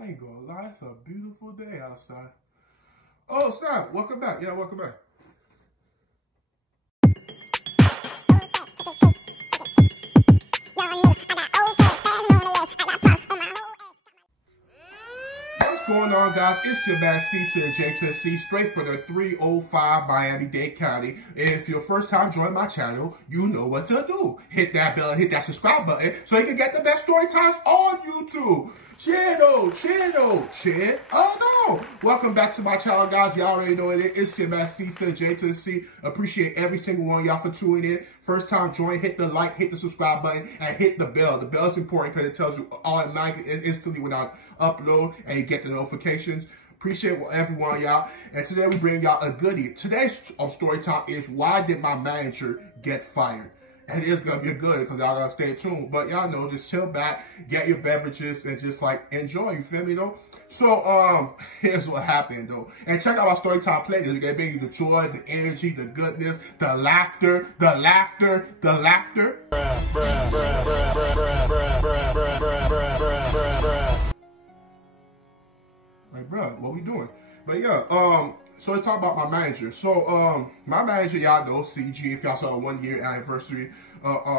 I ain't gonna lie, it's a beautiful day outside. Oh, snap. Welcome back. Yeah, welcome back. What's going on, guys? It's your man C.J.C. straight for the 305 Miami-Dade County. If you're first time joining my channel, you know what to do. Hit that bell, hit that subscribe button so you can get the best story times on YouTube. Channel. Oh no! Welcome back to my channel, guys. Y'all already know it. It's your man C.J.C. Appreciate every single one of y'all for tuning in. First time join, hit the like, hit the subscribe button, and hit the bell. The bell is important because it tells you automatically instantly when I upload and you get the notifications. Appreciate everyone, y'all. And today we bring y'all a goodie. Today's story time is why did my manager get fired? And it's gonna be good because y'all gotta stay tuned. But y'all know, just chill back, get your beverages, and just like enjoy. You feel me though? So here's what happened though. And check out our story time playlist. We're gonna bring you the joy, the energy, the goodness, the laughter. Like, bruh, what we doing? But yeah, so let's talk about my manager. So, my manager, y'all know, C.J. If y'all saw the 1 year anniversary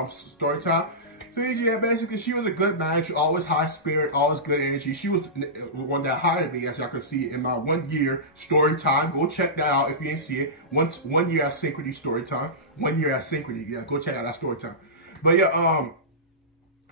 story time. C.J. basically, she was a good manager, always high spirit, always good energy. She was the one that hired me, as y'all can see in my 1 year story time. Go check that out if you didn't see it. 1 year at Synchrony story time. 1 year at Synchrony. Yeah, go check out that story time. But yeah,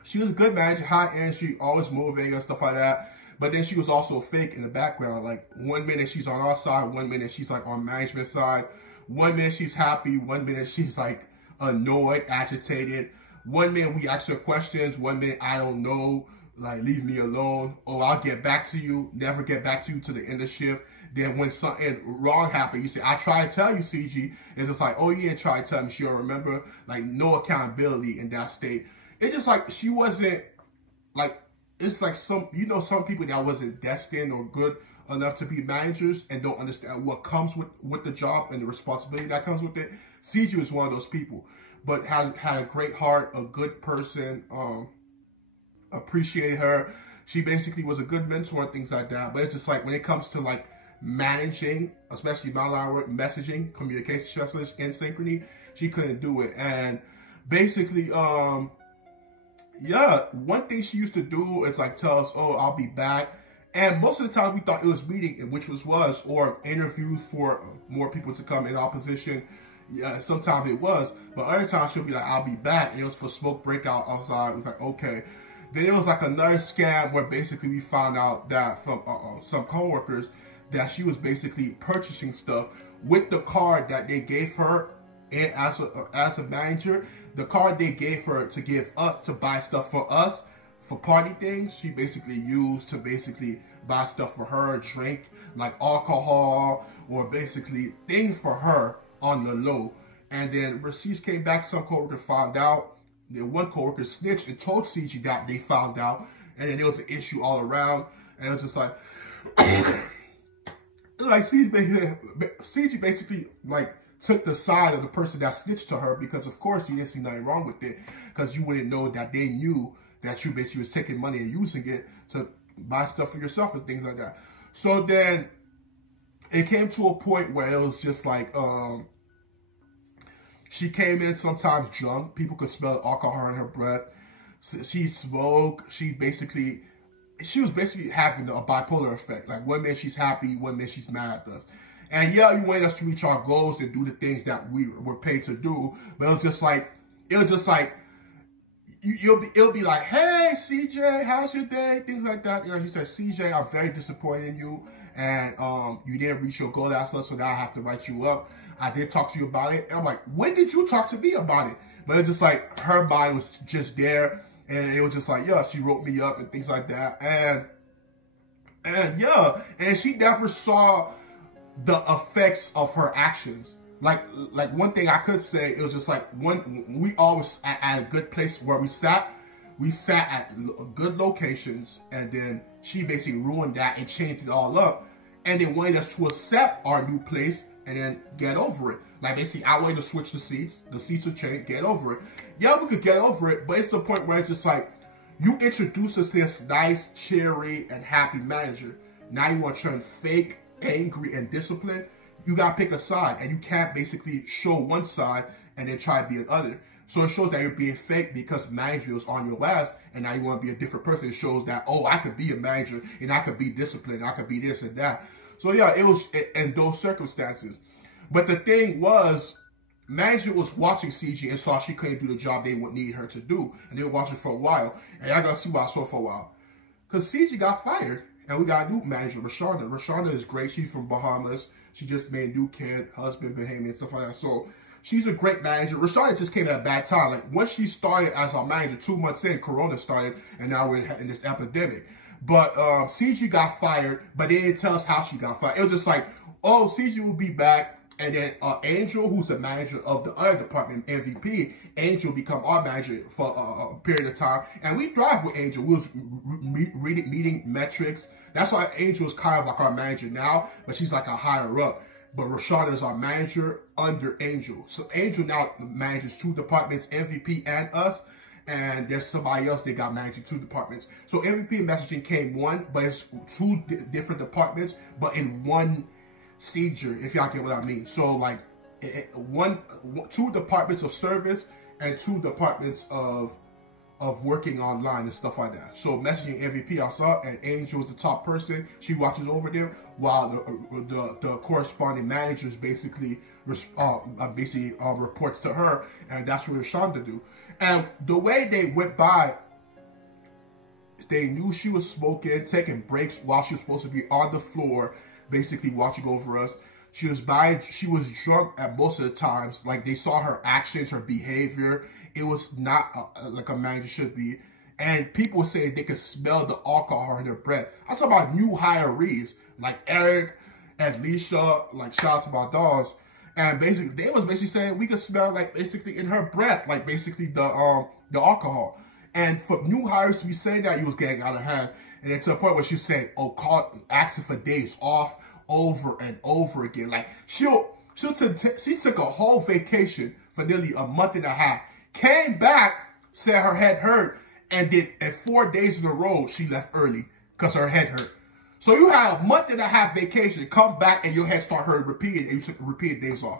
she was a good manager, high energy, always moving and stuff like that. But then she was also fake in the background. Like 1 minute she's on our side, 1 minute she's like on management side. 1 minute she's happy, 1 minute she's like annoyed, agitated. 1 minute we ask her questions, 1 minute I don't know, like leave me alone. Oh, I'll get back to you, never get back to you to the end of shift. Then when something wrong happened, you say, I try to tell you, CG. It's just like, oh, you didn't try to tell me. She don't remember. Like no accountability in that state. It's just like she wasn't like, it's like some people that wasn't destined or good enough to be managers and don't understand what comes with the job and the responsibility that comes with it. CG was one of those people, but had a great heart, a good person, appreciated her. She basically was a good mentor and things like that. But it's just like when it comes to like managing, especially my line work, messaging, communication specialist in Synchrony, she couldn't do it. And basically, yeah, one thing she used to do is like tell us, oh, I'll be back. And most of the time we thought it was meeting, which was, or interviews for more people to come in our position. Yeah, sometimes it was, but other times she'll be like, I'll be back. And it was for smoke breakout outside. It was like, okay. Then it was like another scam where basically we found out that from some coworkers that she was basically purchasing stuff with the card that they gave her and as a manager. The card they gave her to give us to buy stuff for us for party things, she basically used to basically buy stuff for her, drink like alcohol or basically things for her on the low. And then receipts came back, some coworker found out. Then one coworker snitched and told CG that they found out, and then there was an issue all around. And it was just like, like CG basically like took the side of the person that snitched to her because, of course, you didn't see nothing wrong with it because you wouldn't know that they knew that you basically was taking money and using it to buy stuff for yourself and things like that. So then it came to a point where it was just like, she came in sometimes drunk. People could smell alcohol in her breath. She smoked. She was basically having a bipolar effect. Like 1 minute she's happy, 1 minute she's mad at us. And yeah, you want us to reach our goals and do the things that we were paid to do. But it was just like, it'll be like, hey, CJ, how's your day? Things like that. You know, he said, CJ, I'm very disappointed in you. And you didn't reach your goal last month, so now I have to write you up. I did talk to you about it. And I'm like, when did you talk to me about it? But it's just like, her mind was just there. And it was just like, yeah, she wrote me up and things like that. And yeah, and she never saw the effects of her actions. Like one thing I could say, it was just like we always at a good place where we sat at good locations, and then she basically ruined that and changed it all up, and then wanted us to accept our new place and then get over it. Like basically, I wanted to switch the seats would change, get over it. Yeah, we could get over it, but it's the point where it's just like, You introduced us to this nice, cheery, and happy manager. Now you want to turn fake, angry, and disciplined. You got to pick a side, and you can't basically show one side and then try to be another. So it shows that you're being fake because manager was on your ass, and now you want to be a different person. It shows that, oh, I could be a manager, and I could be disciplined, I could be this and that. So yeah, it was in those circumstances. But the thing was, manager was watching CG and saw she couldn't do the job they would need her to do. And they were watching for a while. And I got to see what I saw for a while. Because CG got fired. And we got a new manager, Rashonda. Rashonda is great. She's from Bahamas. She just made a new kid, husband, Bahamian, stuff like that. So she's a great manager. Rashonda just came at a bad time. Like, once she started as our manager, 2 months in, Corona started. And now we're in this epidemic. But CG got fired. But they didn't tell us how she got fired. It was just like, oh, CG will be back. And then Angel, who's the manager of the other department, MVP, Angel become our manager for a period of time. And we thrive with Angel. We was meeting metrics. That's why Angel is kind of like our manager now, but she's like a higher up. But Rashada is our manager under Angel. So Angel now manages 2 departments, MVP and us. And there's somebody else they got managing 2 departments. So MVP messaging came one, but it's 2 different departments, but in one procedure, if y'all get what I mean. So like 2 departments of service and 2 departments of working online and stuff like that. So messaging MVP I saw, and Angel is the top person. She watches over them, while the corresponding managers basically reports to her, and that's what Rashonda do. And the way they went by, they knew she was smoking, taking breaks while she was supposed to be on the floor, basically watching over us. She was drunk at most of the times. Like, they saw her actions, her behavior. It was not like a manager should be. And people saying they could smell the alcohol in her breath. I'm talking about new hirees, like Eric and Leisha, like shout out to my dogs. And basically, they was basically saying we could smell, like, basically in her breath, like basically the alcohol. And for new hires to be saying that, you was getting out of hand. And then to the point where she said, oh, asking for days off over and over again. Like, she took a whole vacation for nearly a month and a half. Came back, said her head hurt, and then at 4 days in a row, she left early because her head hurt. So you had a month and a half vacation, come back, and your head start hurting repeated, and you took repeated days off.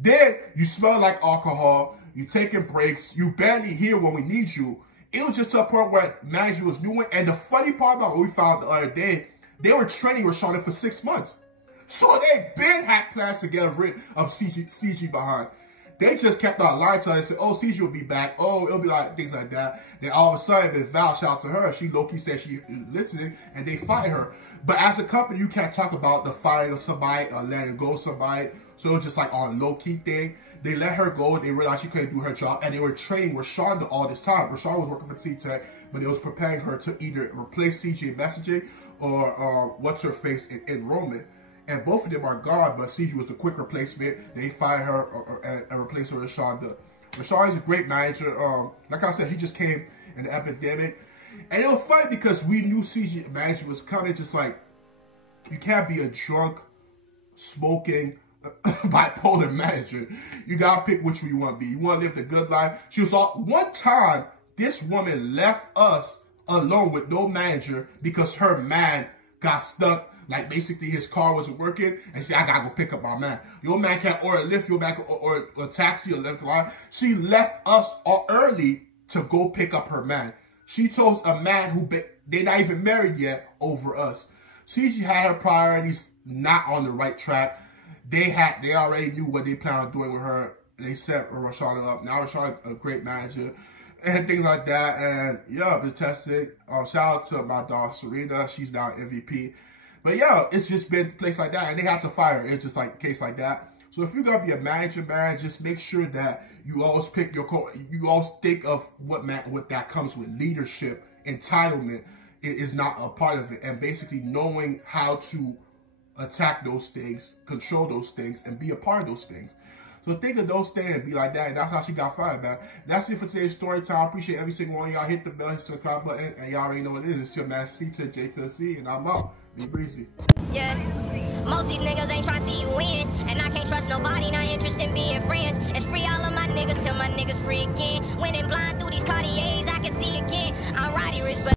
Then you smell like alcohol, you taking breaks, you barely here when we need you. It was just to a point where manager was doing, and the funny part about what we found the other day, they were training Rashonda for 6 months. So they been had plans to get rid of CG behind. They just kept on lying to her and said, oh, CG will be back. Oh, it'll be like things like that. Then all of a sudden, they vouched out to her. She low-key said she listening, and they fired her. But as a company, you can't talk about the firing of somebody or letting go of somebody. So it was just like on a low-key thing. They let her go. They realized she couldn't do her job. And they were training Rashonda all this time. Rashonda was working for T-Tech, but it was preparing her to either replace CG messaging or what's-her-face in enrollment. And both of them are gone, but CG was a quick replacement. They fired her and replaced her with Rashonda. Rashonda's a great manager. Like I said, he just came in the epidemic. And it was funny because we knew CG manager was coming. Just like, you can't be a drunk, smoking, bipolar manager. You gotta pick which one you want to be. You want to live the good life. She was all, one time, this woman left us alone with no manager because her man got stuck. Like, basically, his car wasn't working, and she said, I gotta go pick up my man. Your man can't order a lift, your man can order a taxi or left line. She left us early to go pick up her man. She chose a man who they're not even married yet over us. CG had her priorities not on the right track. They already knew what they planned on doing with her. They set Rashonda up. Now Rashonda a great manager and things like that. And yeah, been tested. Shout out to my dog Serena. She's now MVP. But yeah, it's just been a place like that, and they had to fire her. It's just like a case like that. So if you're gonna be a manager, man, just make sure that you always pick your you always think of what that comes with. Leadership, entitlement is not a part of it, and basically knowing how to attack those things, control those things, and be a part of those things. So think of those things and be like that, and that's how she got fired, man. That's it for today's story time. I appreciate every single one of y'all. Hit the bell, hit the subscribe button, and y'all already know what it is. It's your man C.J.C, and I'm out. Be breezy. Yeah, most these niggas ain't trying to see you win, and I can't trust nobody, not interested in being friends. It's free all of my niggas till my niggas free again. Winning blind through these Cartiers, I can see again. I'm Roddy. but